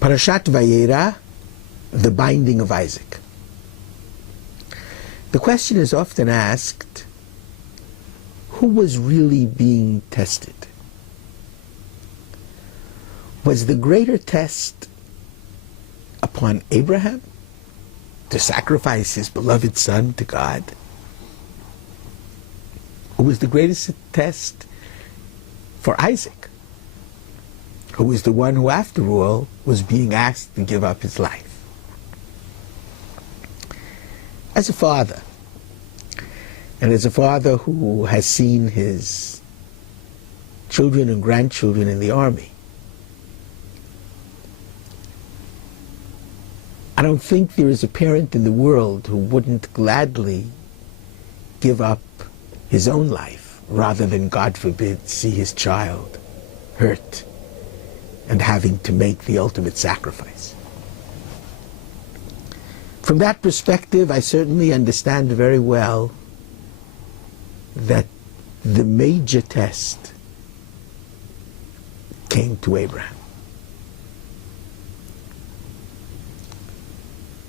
Parashat VAYERA, the binding of Isaac. The question is often asked, who was really being tested? Was the greater test upon Abraham to sacrifice his beloved son to God? Or was the greatest test for Isaac, who was the one who, after all, was being asked to give up his life? As a father, and as a father who has seen his children and grandchildren in the army, I don't think there is a parent in the world who wouldn't gladly give up his own life rather than, God forbid, see his child hurt and having to make the ultimate sacrifice. From that perspective, I certainly understand very well that the major test came to Abraham.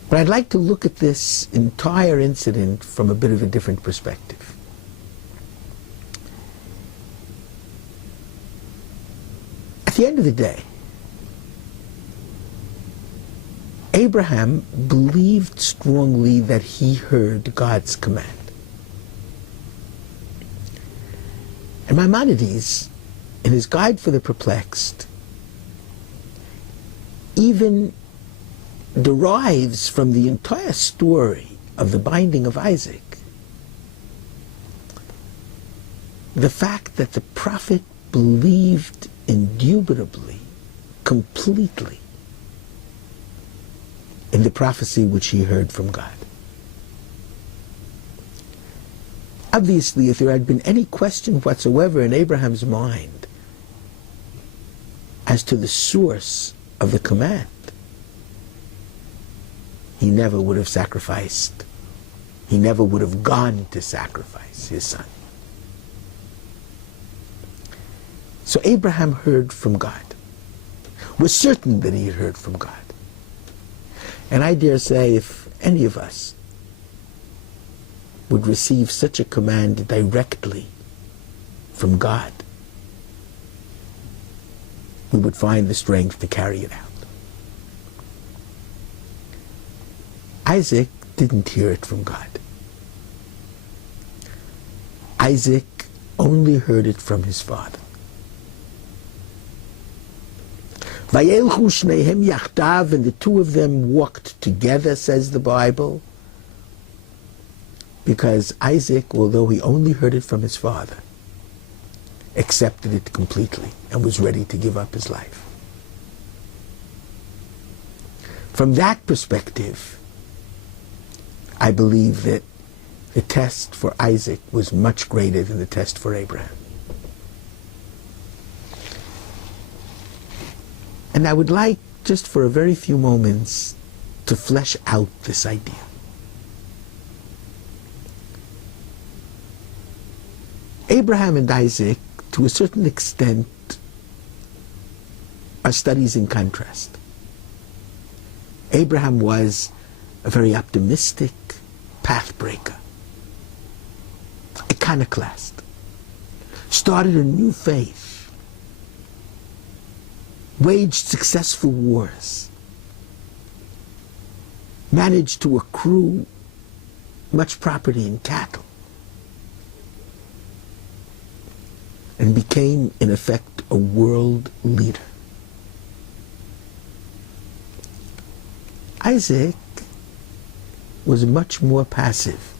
But I'd like to look at this entire incident from a bit of a different perspective. At the end of the day, Abraham believed strongly that he heard God's command. And Maimonides, in his Guide for the Perplexed, even derives from the entire story of the binding of Isaac the fact that the prophet believed indubitably, completely, in the prophecy which he heard from God. Obviously, if there had been any question whatsoever in Abraham's mind as to the source of the command, he never would have sacrificed. He never would have gone to sacrifice his son. So Abraham heard from God, was certain that he had heard from God. And I dare say if any of us would receive such a command directly from God, we would find the strength to carry it out. Isaac didn't hear it from God. Isaac only heard it from his father. Vayelchu shnehem yachdav, and the two of them walked together, says the Bible, because Isaac, although he only heard it from his father, accepted it completely and was ready to give up his life. From that perspective, I believe that the test for Isaac was much greater than the test for Abraham. And I would like, just for a very few moments, to flesh out this idea. Abraham and Isaac, to a certain extent, are studies in contrast. Abraham was a very optimistic pathbreaker, iconoclast, started a new faith, waged successful wars, managed to accrue much property and cattle, and became, in effect, a world leader. Isaac was much more passive.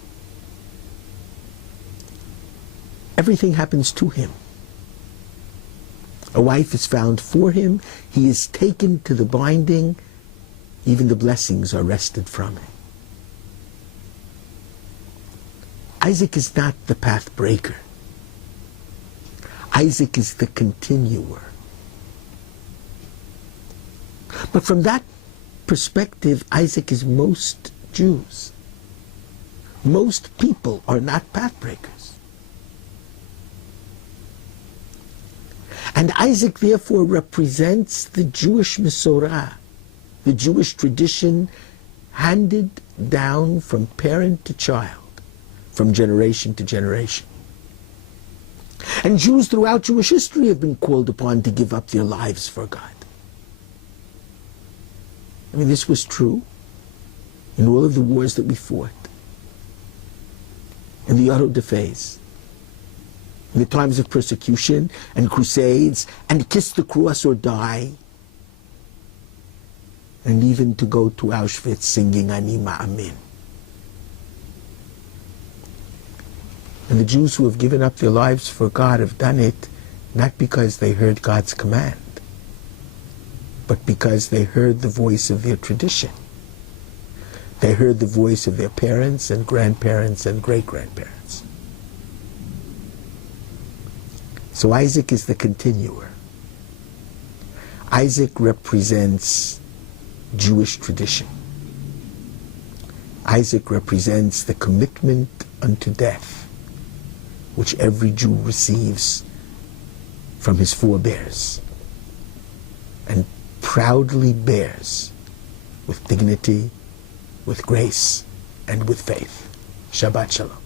Everything happens to him. A wife is found for him. He is taken to the binding. Even the blessings are wrested from him. Isaac is not the path breaker. Isaac is the continuer. But from that perspective, Isaac is most Jews. Most people are not path breakers. And Isaac therefore represents the Jewish Masorah, the Jewish tradition handed down from parent to child, from generation to generation. And Jews throughout Jewish history have been called upon to give up their lives for God. I mean, this was true in all of the wars that we fought, in the auto da fés, in the times of persecution and crusades, and kiss the cross or die, and even to go to Auschwitz singing Ani Ma'amin. And the Jews who have given up their lives for God have done it not because they heard God's command, but because they heard the voice of their tradition. They heard the voice of their parents and grandparents and great-grandparents. So Isaac is the continuer. Isaac represents Jewish tradition. Isaac represents the commitment unto death which every Jew receives from his forebears and proudly bears with dignity, with grace, and with faith. Shabbat Shalom.